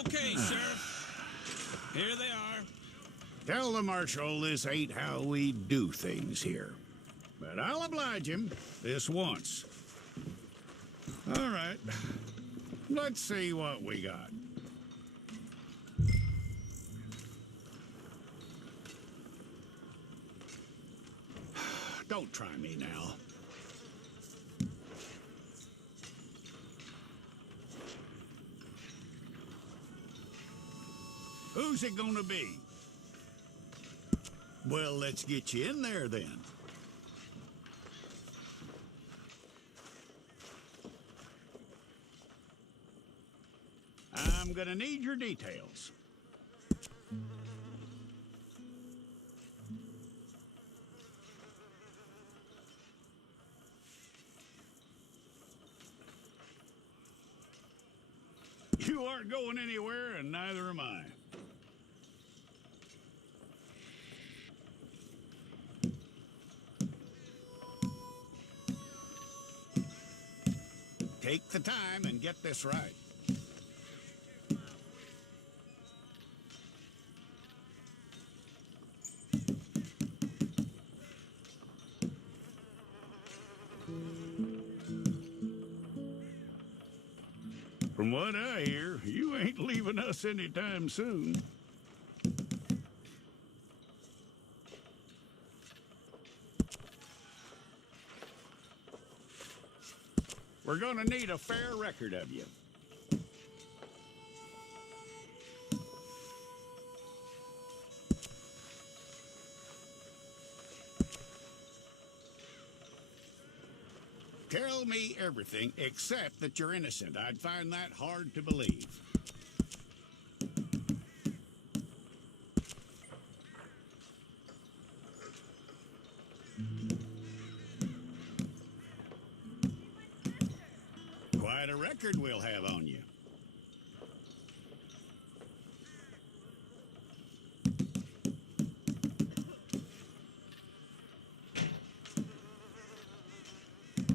Okay, Sheriff. Here they are. Tell the Marshal this ain't how we do things here. But I'll oblige him this once. All right. Let's see what we got. Don't try me now. Who's it gonna be? Well, let's get you in there then. I'm gonna need your details. You aren't going anywhere, and neither am I. Take the time and get this right. From what I hear, you ain't leaving us anytime soon. We're gonna need a fair record of you. Tell me everything except that you're innocent. I'd find that hard to believe. Quite a record we'll have on you.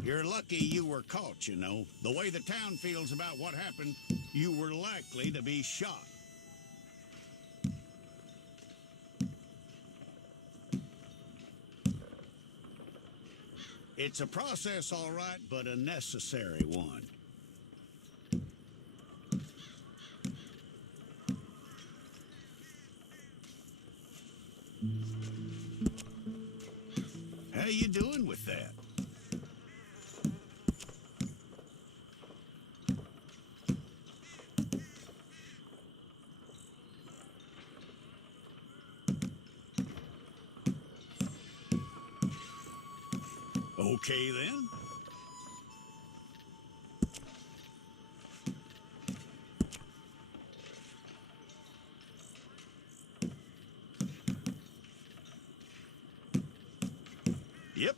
You're lucky you were caught, you know. The way the town feels about what happened, you were likely to be shot. It's a process, all right, but a necessary one. How you doing with that? Okay, then. Yep.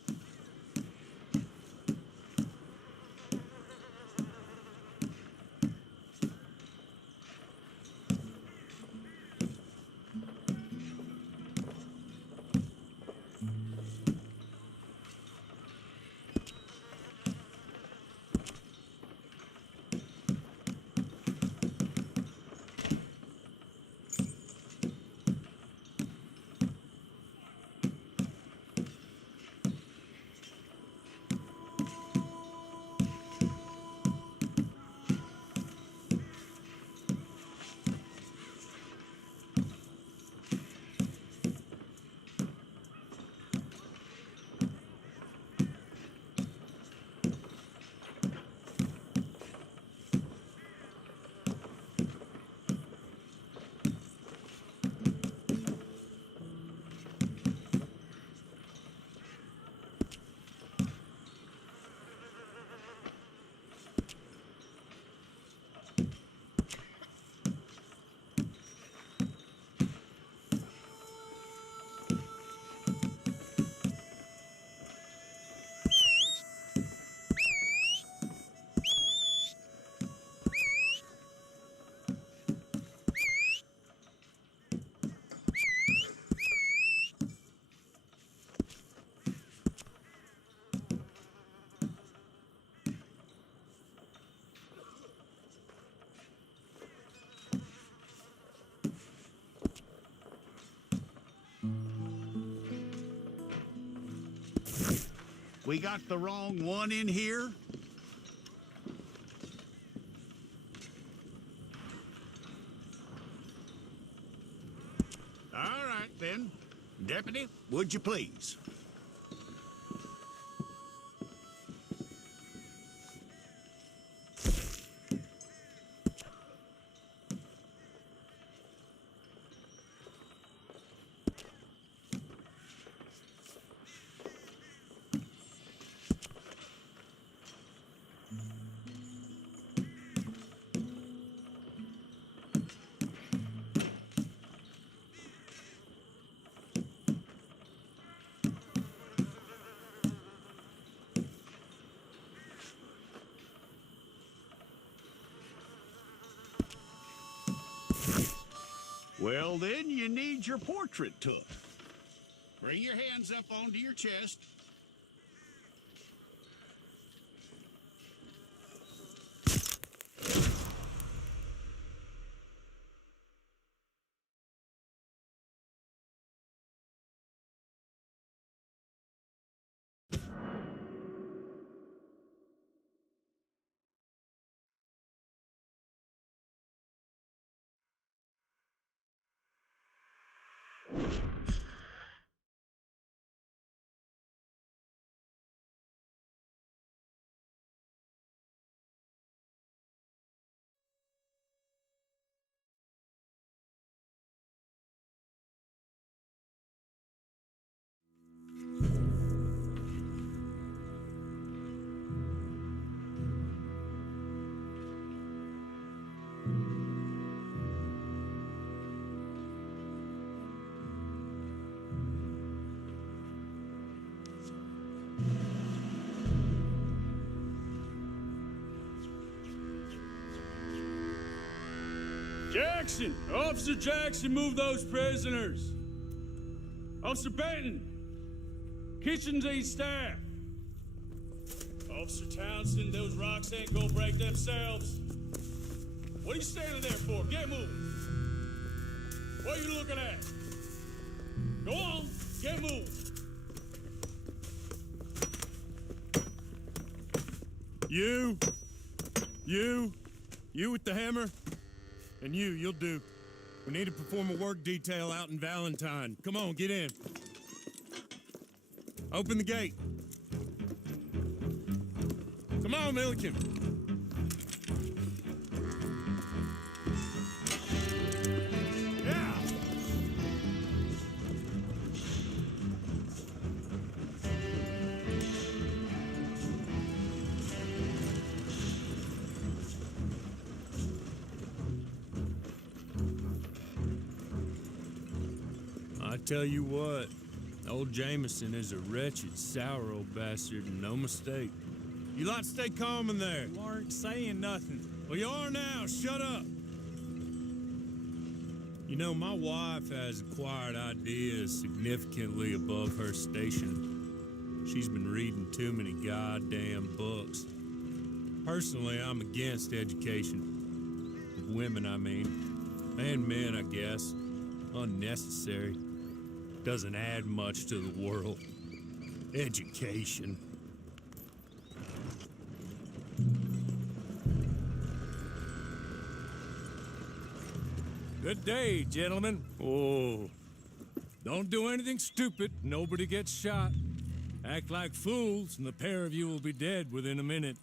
We got the wrong one in here? All right, then. Deputy, would you please? Well, then, you need your portrait took. Bring your hands up onto your chest. Jackson, move those prisoners. Officer Benton, kitchens aid staff. Officer Townsend, those rocks ain't gonna break themselves. What are you standing there for? Get moving. What are you looking at? Go on, get moving. You with the hammer? And you'll do. We need to perform a work detail out in Valentine. Come on, get in. Open the gate. Come on, Milliken. Yeah! I tell you what, old Jameson is a wretched, sour old bastard, and no mistake. You lot stay calm in there. You aren't saying nothing. Well, you are now. Shut up. You know, my wife has acquired ideas significantly above her station. She's been reading too many goddamn books. Personally, I'm against education. Of women, I mean. And men, I guess. Unnecessary. Doesn't add much to the world. Education. Good day, gentlemen. Oh, Don't do anything stupid. Nobody gets shot. Act like fools, and the pair of you will be dead within a minute.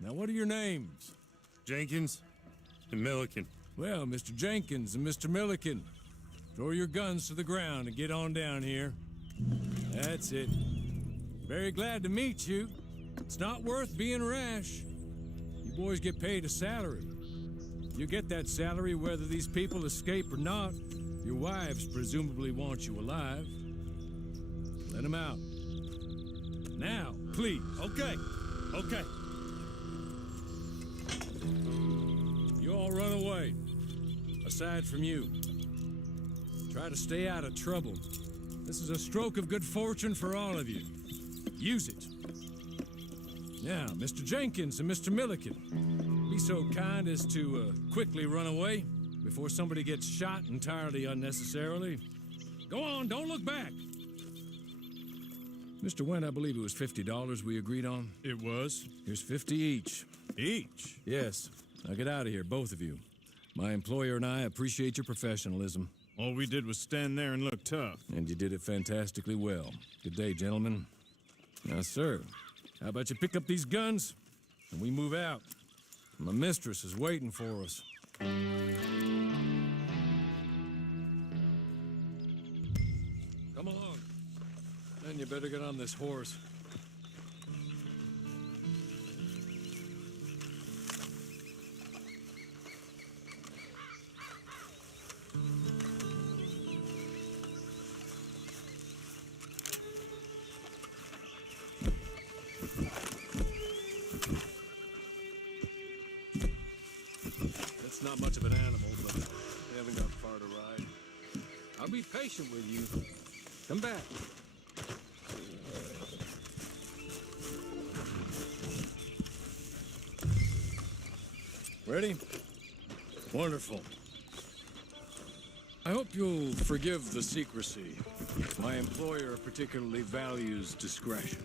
Now, what are your names? Jenkins and Milliken. Well, Mr. Jenkins and Mr. Milliken, throw your guns to the ground and get on down here. That's it. Very glad to meet you. It's not worth being rash. You boys get paid a salary. You get that salary whether these people escape or not. Your wives presumably want you alive. Let them out. Now, please. Okay. You all run away. Aside from you. Try to stay out of trouble. This is a stroke of good fortune for all of you. Use it. Now, Mr. Jenkins and Mr. Milliken, be so kind as to quickly run away before somebody gets shot entirely unnecessarily. Go on, don't look back. Mr. Went, I believe it was $50 we agreed on. It was. Here's 50 each. Each? Yes. Now get out of here, both of you. My employer and I appreciate your professionalism. All we did was stand there and look tough. And you did it fantastically well. Good day, gentlemen. Now, sir, how about you pick up these guns and we move out? My mistress is waiting for us. Come along. Then you better get on this horse. That's not much of an animal, but we haven't got far to ride. I'll be patient with you. Come back. Ready? Wonderful. I hope you'll forgive the secrecy. My employer particularly values discretion.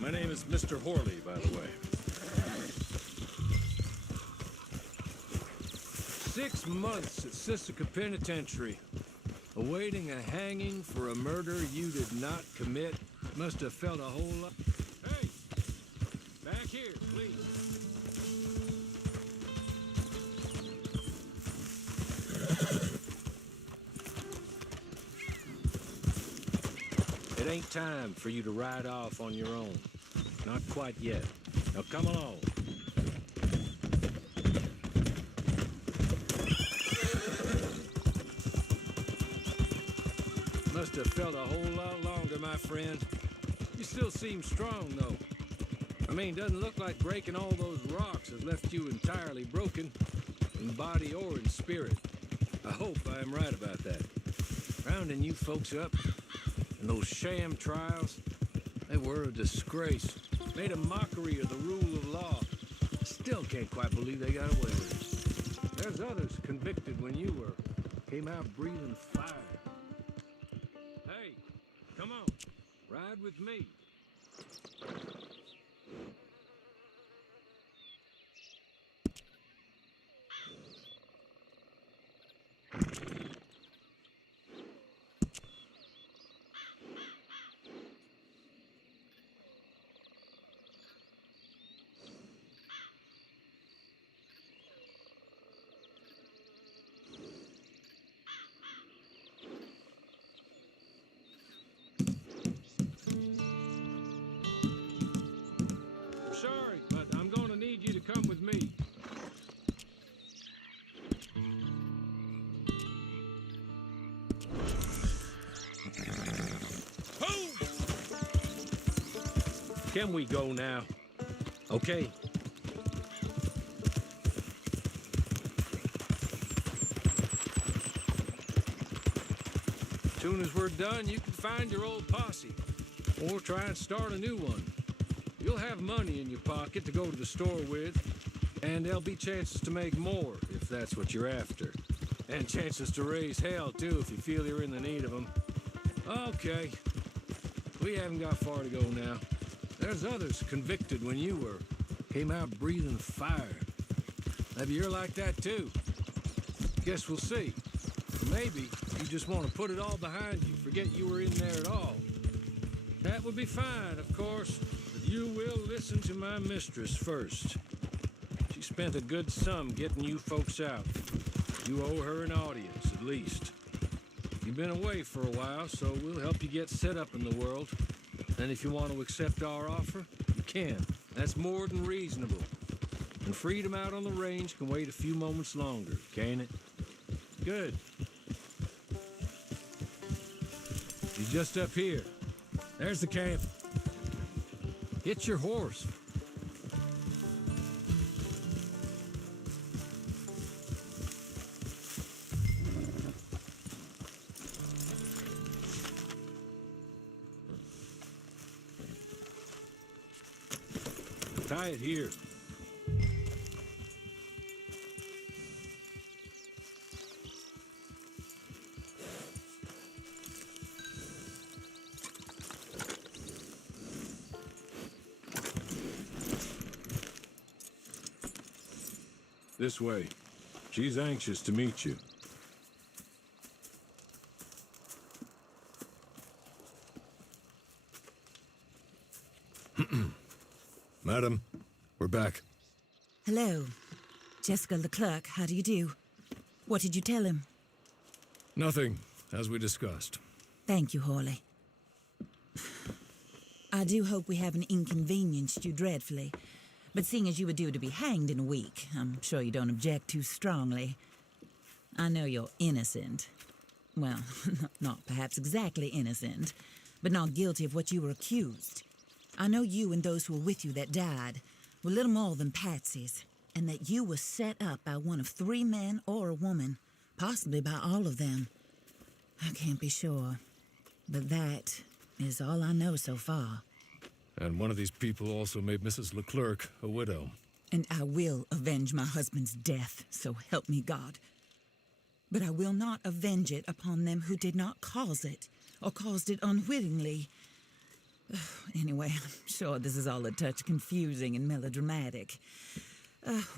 My name is Mr. Horley, by the way. 6 months at Sisika Penitentiary, awaiting a hanging for a murder you did not commit. Must have felt a whole lot. Hey! Back here, please. It ain't time for you to ride off on your own. Not quite yet. Now come along. Must have felt a whole lot longer, my friend. You still seem strong, though. I mean, doesn't look like breaking all those rocks has left you entirely broken. in body or in spirit. I hope I am right about that. Rounding you folks up, and those sham trials, they were a disgrace. Made a mockery of the rule of law. Still can't quite believe they got away with it. There's others convicted when you were. Came out breathing fire. Hey, come on, ride with me. Sorry, but I'm gonna need you to come with me. Can we go now? Okay. As soon as we're done, you can find your old posse, or try and start a new one. You'll have money in your pocket to go to the store with, and there'll be chances to make more, if that's what you're after. And chances to raise hell, too, if you feel you're in the need of them. Okay. We haven't got far to go now. There's others convicted when you were. Came out breathing fire. Maybe you're like that, too. Guess we'll see. Or maybe you just want to put it all behind you, forget you were in there at all. That would be fine, of course. You will listen to my mistress first. She spent a good sum getting you folks out. You owe her an audience, at least. You've been away for a while, so we'll help you get set up in the world. And if you want to accept our offer, you can. That's more than reasonable. And freedom out on the range can wait a few moments longer, can't it? Good. She's just up here. There's the camp. Get your horse. Tie it here. This way. She's anxious to meet you. Madam, we're back. Hello. Jessica Leclerc, how do you do? What did you tell him? Nothing, as we discussed. Thank you, Hawley. I do hope we haven't inconvenienced you dreadfully. But seeing as you were due to be hanged in a week, I'm sure you don't object too strongly. I know you're innocent. Well, not perhaps exactly innocent, but not guilty of what you were accused. I know you and those who were with you that died were little more than patsies, and that you were set up by one of 3 men or a woman, possibly by all of them. I can't be sure, but that is all I know so far. And one of these people also made Mrs. Leclerc a widow. And I will avenge my husband's death, so help me God. But I will not avenge it upon them who did not cause it, or caused it unwittingly. Anyway, I'm sure this is all a touch confusing and melodramatic.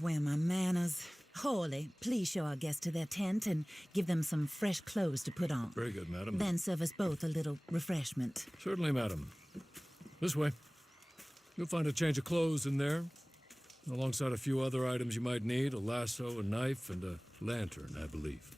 Where are my manners? Hawley, please show our guests to their tent and give them some fresh clothes to put on. Very good, madam. Then serve us both a little refreshment. Certainly, madam. This way. You'll find a change of clothes in there, alongside a few other items you might need, a lasso, a knife, and a lantern, I believe.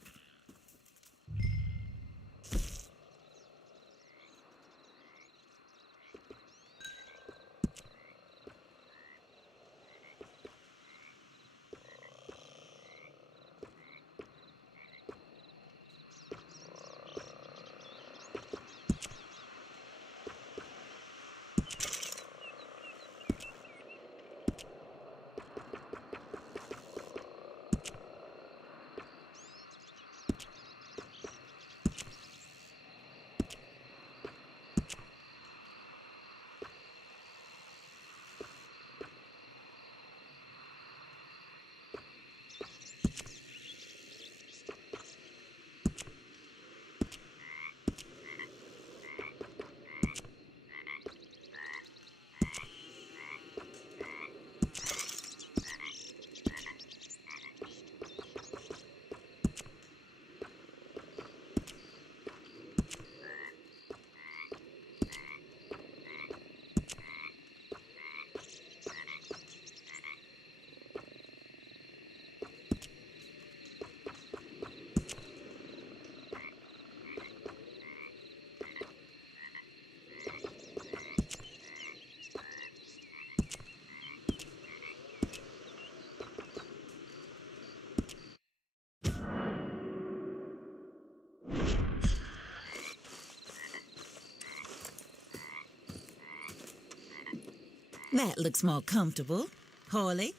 That looks more comfortable. Hawley,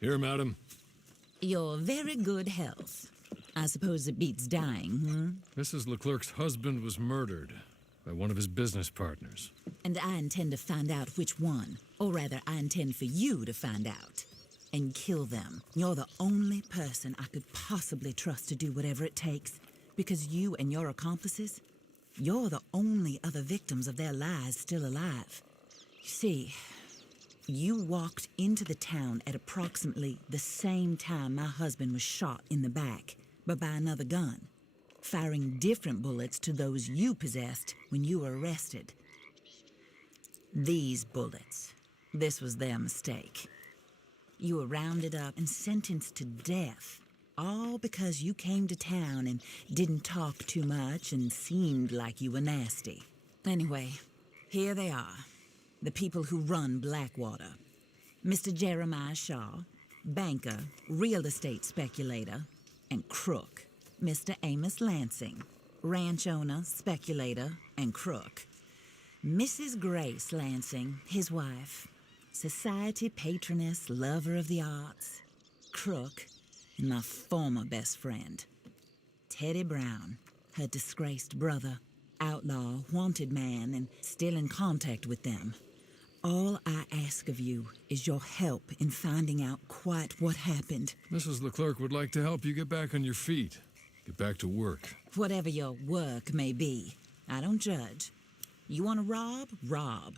Here, madam. your very good health. I suppose it beats dying, Mrs. Leclerc's husband was murdered by one of his business partners. And I intend to find out which one. Or rather, I intend for you to find out. And kill them. You're the only person I could possibly trust to do whatever it takes. Because you and your accomplices, you're the only other victims of their lies still alive. You see, you walked into the town at approximately the same time my husband was shot in the back, but by another gun, firing different bullets to those you possessed when you were arrested. These bullets, this was their mistake. You were rounded up and sentenced to death, all because you came to town and didn't talk too much and seemed like you were nasty. Anyway, here they are, the people who run Blackwater. Mr. Jeremiah Shaw, banker, real estate speculator, and crook. Mr. Amos Lansing, ranch owner, speculator, and crook. Mrs. Grace Lansing, his wife, society patroness, lover of the arts, crook, and my former best friend. Teddy Brown, her disgraced brother, outlaw, wanted man, and still in contact with them. All I ask of you is your help in finding out quite what happened. Mrs. Leclerc would like to help you get back on your feet. Get back to work. Whatever your work may be, I don't judge. You want to rob? Rob.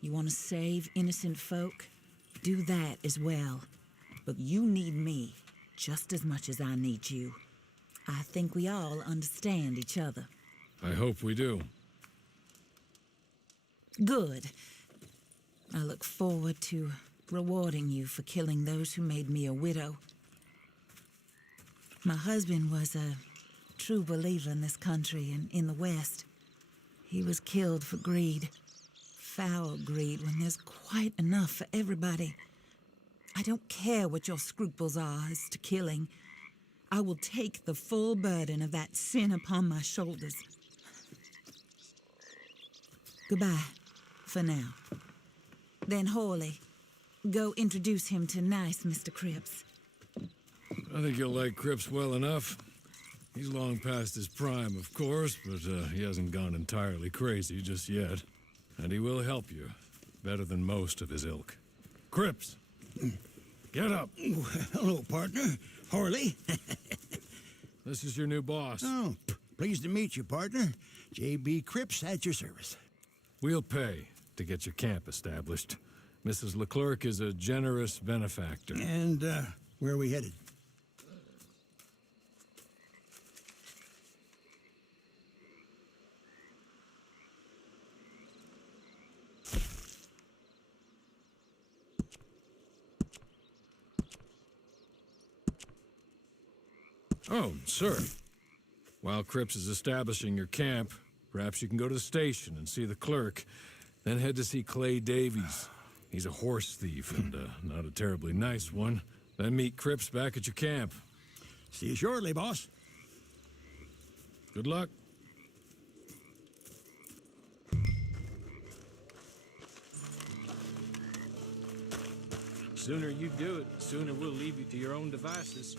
You want to save innocent folk? Do that as well. But you need me just as much as I need you. I think we all understand each other. I hope we do. Good. I look forward to rewarding you for killing those who made me a widow. My husband was a true believer in this country and in the West. He was killed for greed. Foul greed when there's quite enough for everybody. I don't care what your scruples are as to killing. I will take the full burden of that sin upon my shoulders. Goodbye, for now. Then Hawley, go introduce him to nice Mr. Cripps. I think you'll like Cripps well enough. He's long past his prime, of course, but he hasn't gone entirely crazy just yet. And he will help you, better than most of his ilk. Cripps, get up. Hello, partner. Harley. This is your new boss. Oh, pleased to meet you, partner. J.B. Cripps at your service. We'll pay to get your camp established. Mrs. Leclerc is a generous benefactor. And, where are we headed? Oh, sir. While Cripps is establishing your camp, perhaps you can go to the station and see the clerk, then head to see Clay Davies. He's a horse thief and not a terribly nice one. Then meet Cripps back at your camp. See you shortly, boss. Good luck. Sooner you do it, the sooner we'll leave you to your own devices.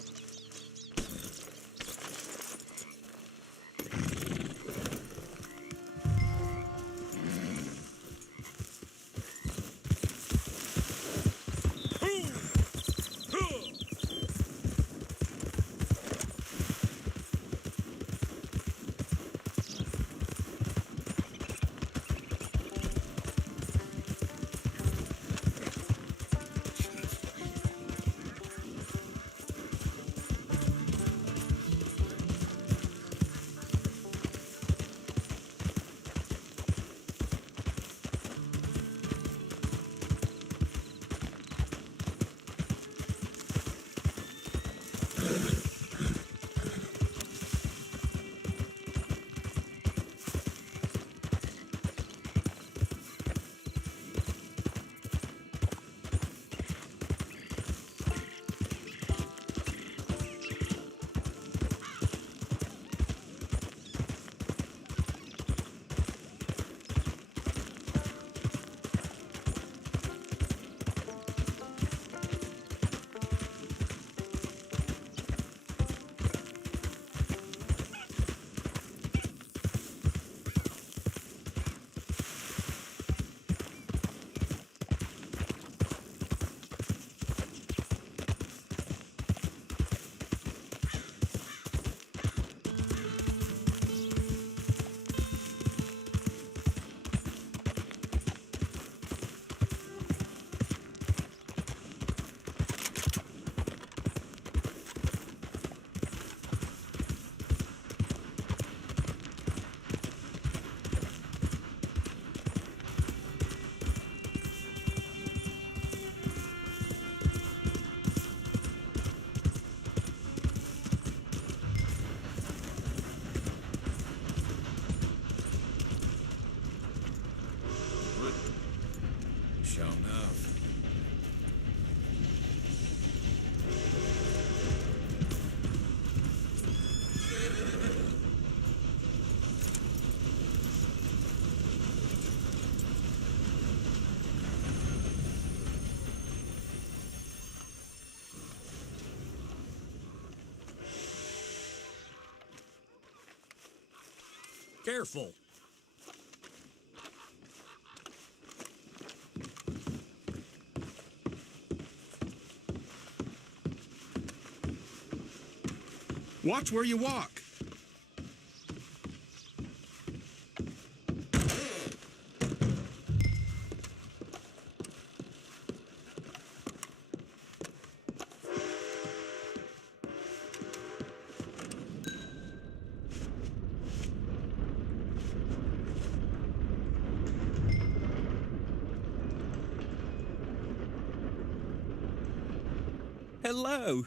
Careful. Watch where you walk. Hello.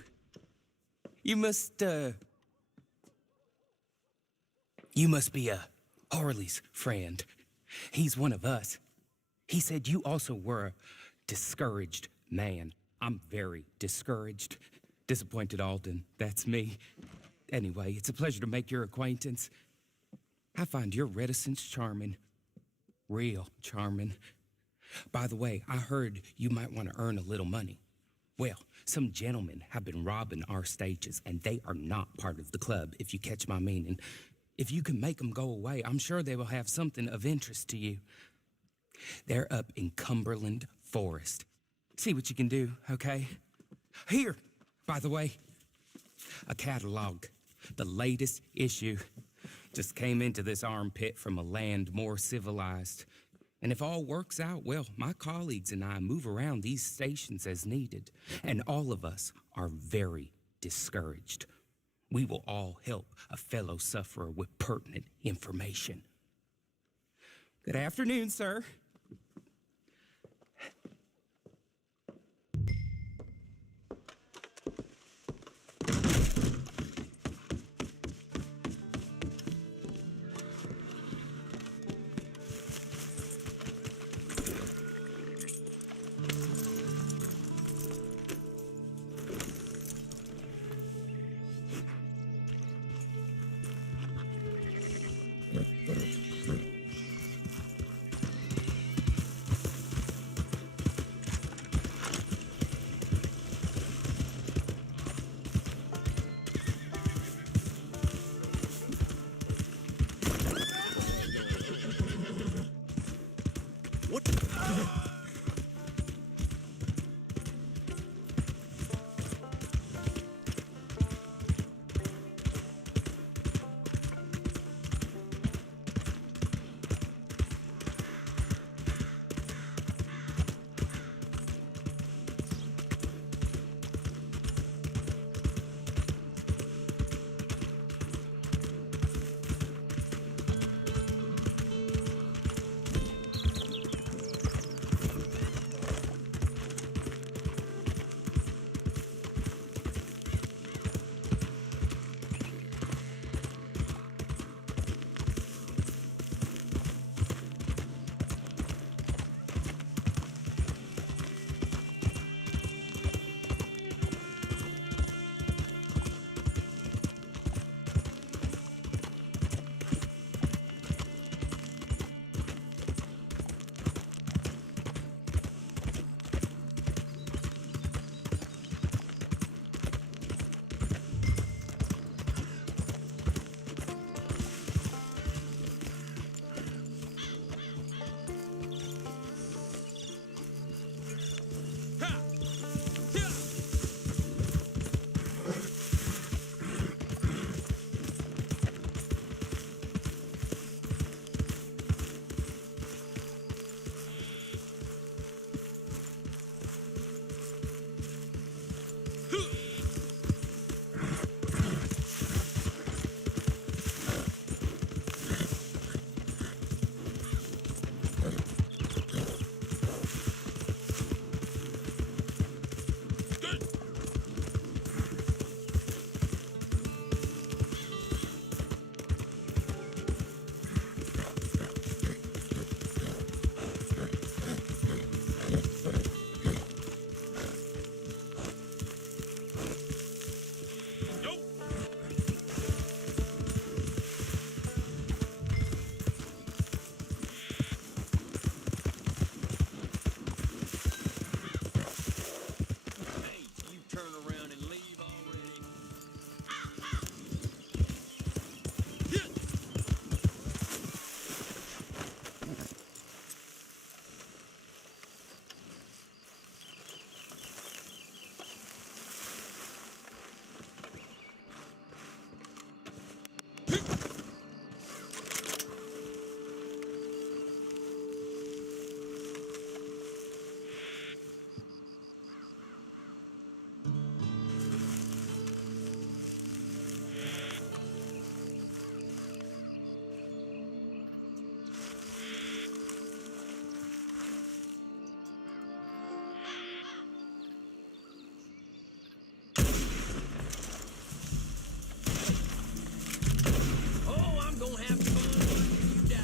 You must be Harley's friend. He's one of us. He said you also were a discouraged man. I'm very discouraged. Disappointed Alden, that's me. Anyway, it's a pleasure to make your acquaintance. I find your reticence charming. Real charming. By the way, I heard you might want to earn a little money. Well, some gentlemen have been robbing our stages, and they are not part of the club, if you catch my meaning. If you can make them go away, I'm sure they will have something of interest to you. They're up in Cumberland Forest. See what you can do, okay? Here, by the way, a catalog. The latest issue. Just came into this armpit from a land more civilized. And if all works out, well, my colleagues and I move around these stations as needed. And all of us are very discouraged. We will all help a fellow sufferer with pertinent information. Good afternoon, sir. Oh, I'm gonna have fun watching you die.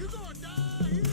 You're gonna die here, boy!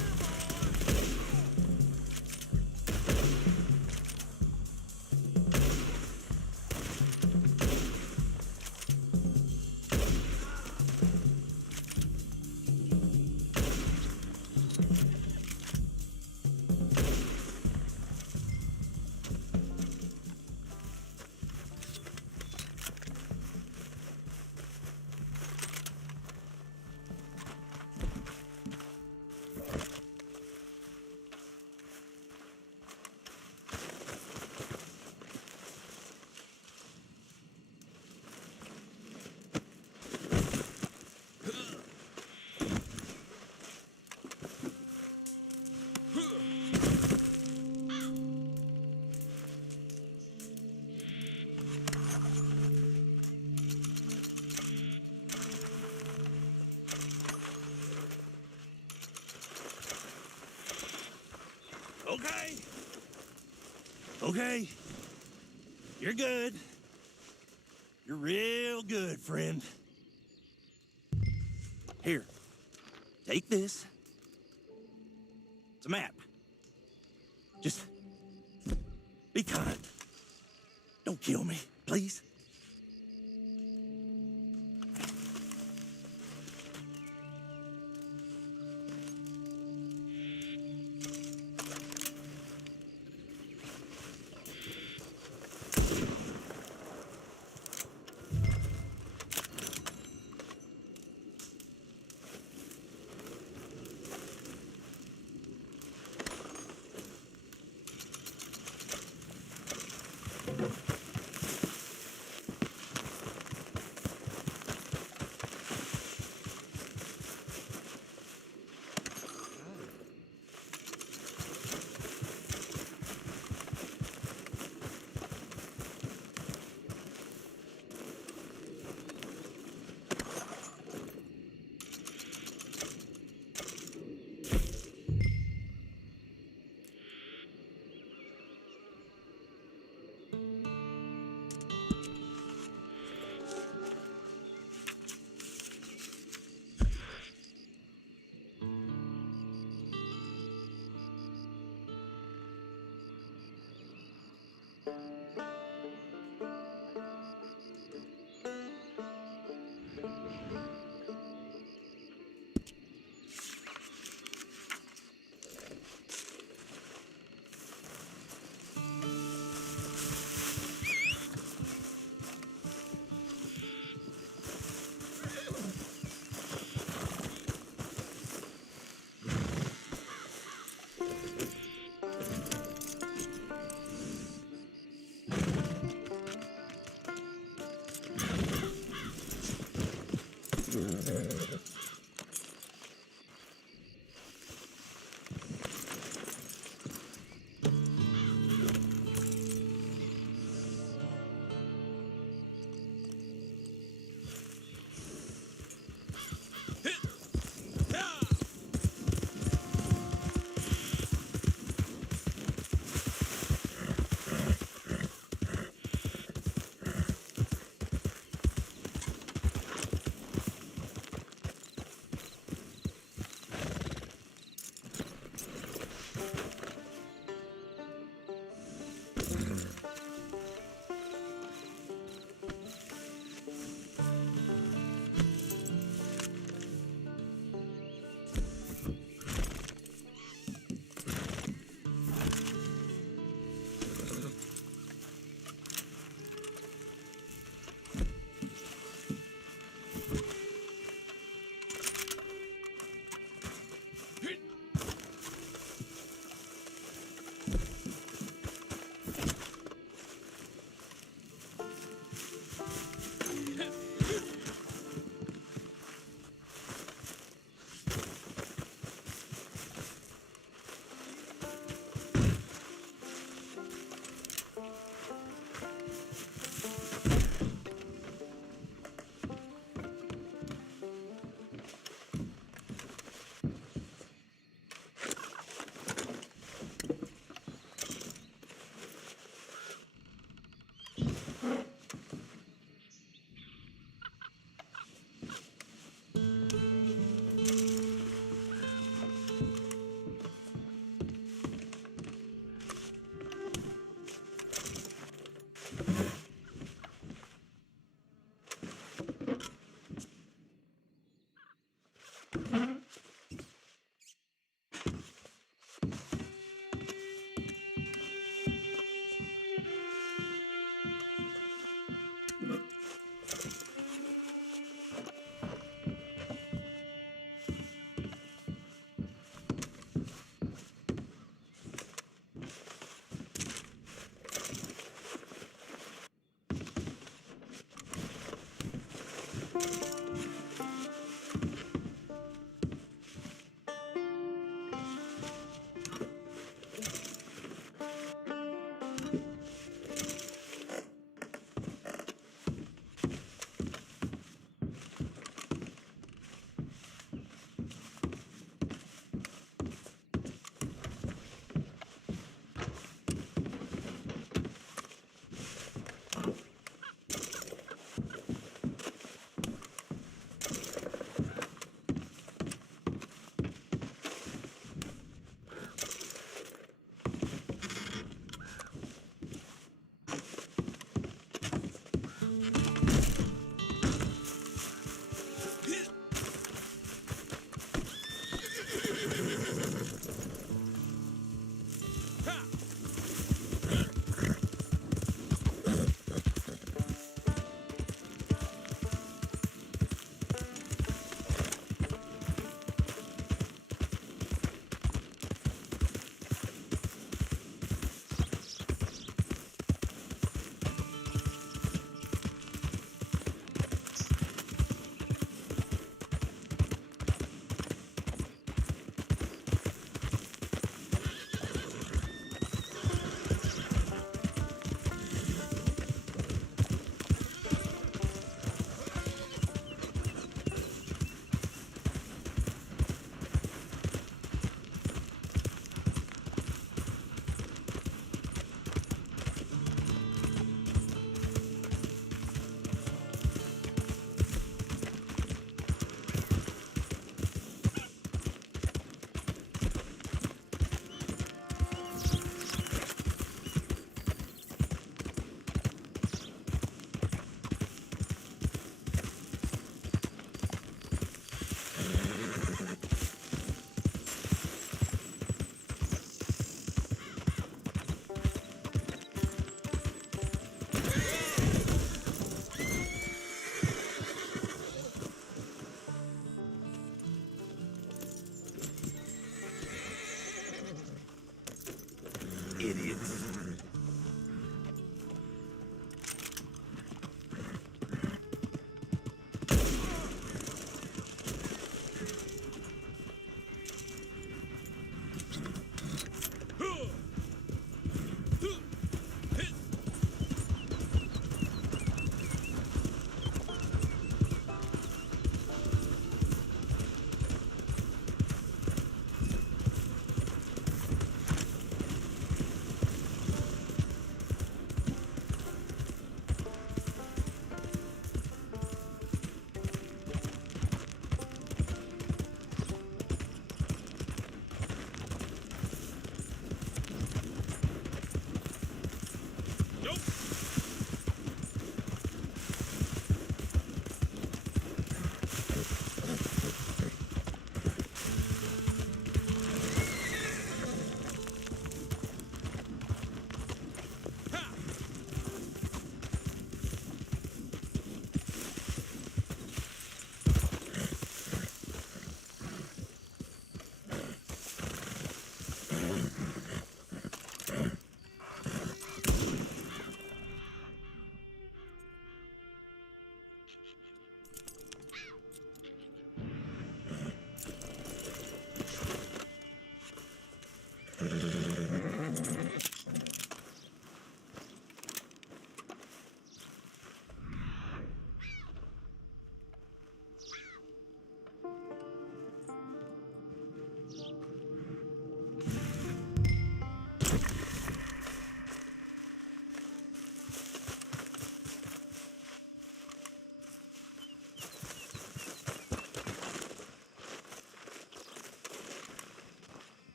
Okay. Okay. You're good. You're real good, friend. Here. Take this. It's a map. Just be kind. Don't kill me, please.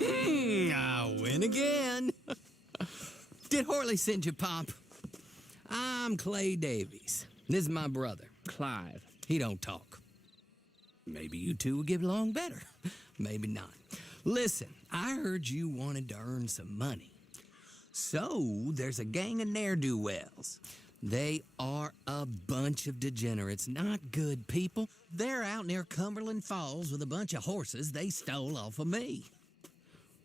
I win again. Did Horley send you, Pop? I'm Clay Davies. This is my brother, Clive. He don't talk. Maybe you two will get along better. Maybe not. Listen, I heard you wanted to earn some money. So, there's a gang of ne'er-do-wells. They are a bunch of degenerates, not good people. They're out near Cumberland Falls with a bunch of horses they stole off of me.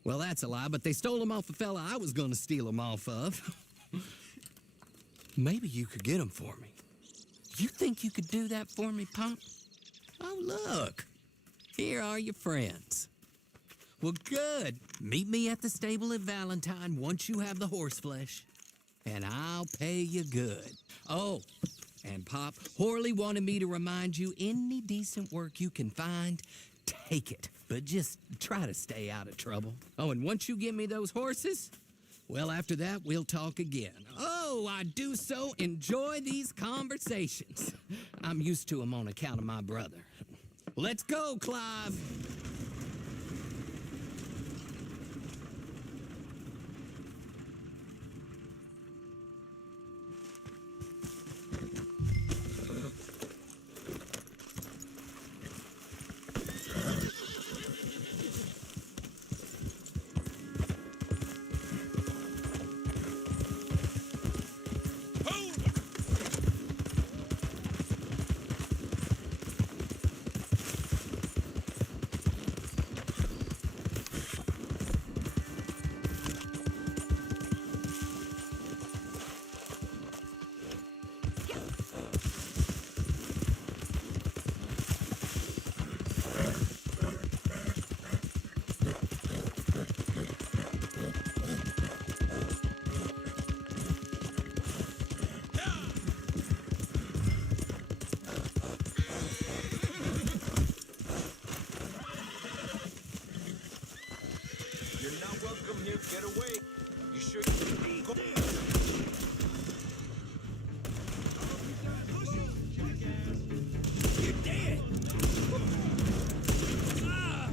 Well, that's a lie, but they stole them off a fella I was going to steal them off of. Maybe you could get them for me. You think you could do that for me, Pop? Oh, look. Here are your friends. Well, good. Meet me at the stable at Valentine once you have the horse flesh, and I'll pay you good. Oh, and Pop, Horley wanted me to remind you, any decent work you can find, take it. But just try to stay out of trouble. Oh, and once you give me those horses, well, after that, we'll talk again. Oh, I do so enjoy these conversations. I'm used to them on account of my brother. Let's go, Clive. Get away. You sure you be go- You're dead. Ah!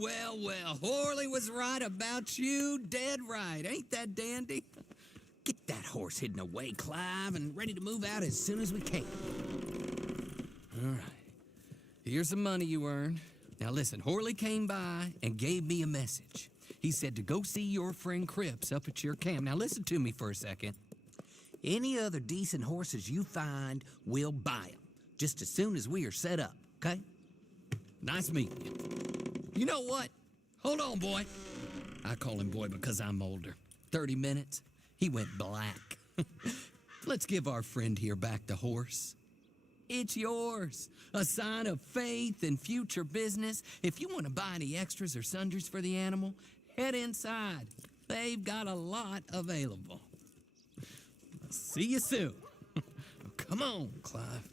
Well. Horley was right about you, dead right. Ain't that dandy? Get that horse hidden away, Clive, and ready to move out as soon as we can. All right. Here's the money you earned. Now listen, Horley came by and gave me a message. He said to go see your friend Cripps up at your camp. Now listen to me for a second. Any other decent horses you find, we'll buy them. Just as soon as we are set up, okay? Nice meeting you. You know what? Hold on, boy. I call him boy because I'm older. 30 minutes, he went black. Let's give our friend here back the horse. It's yours. A sign of faith and future business. If you want to buy any extras or sundries for the animal, head inside. They've got a lot available. See you soon. Come on, Clive.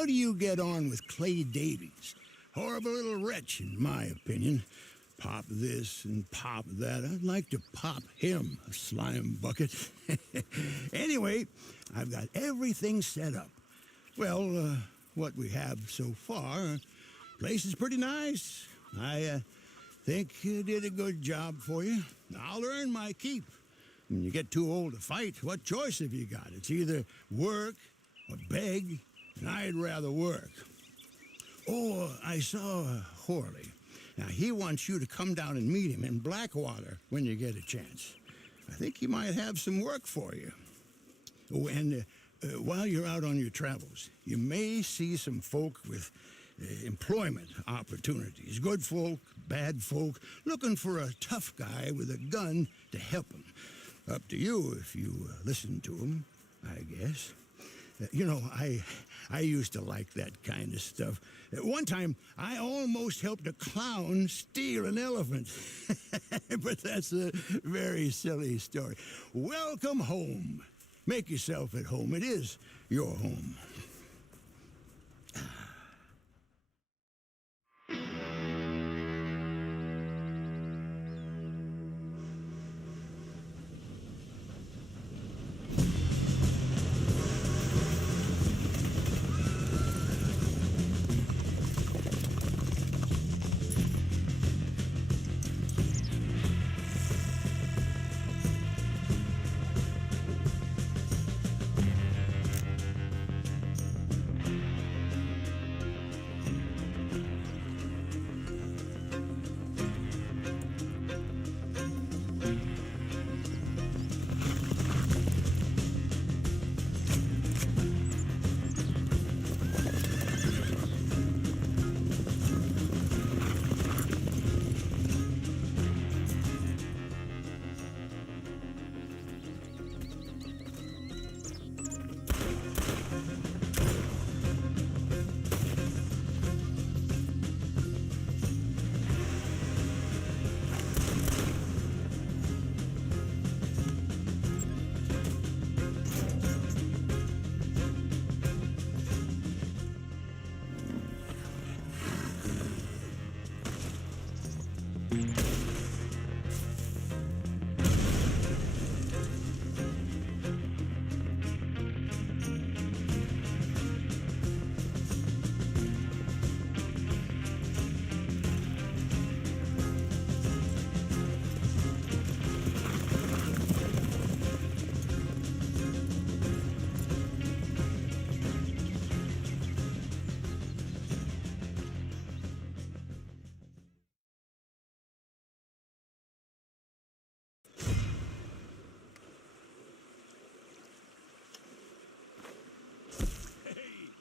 how do you get on with Clay Davies? Horrible little wretch, in my opinion. Pop this and pop that. I'd like to pop him, a slime bucket. Anyway, I've got everything set up. Well, what we have so far, place is pretty nice. I think you did a good job for you. I'll earn my keep. When you get too old to fight, what choice have you got? It's either work or beg, and I'd rather work. Oh, I saw Horley. Now, he wants you to come down and meet him in Blackwater when you get a chance. I think he might have some work for you. Oh, and while you're out on your travels, you may see some folk with employment opportunities. Good folk, bad folk, looking for a tough guy with a gun to help them. Up to you if you listen to them, I guess. You know, I used to like that kind of stuff. One time, I almost helped a clown steal an elephant. But that's a very silly story. Welcome home. Make yourself at home. It is your home.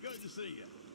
Good to see you.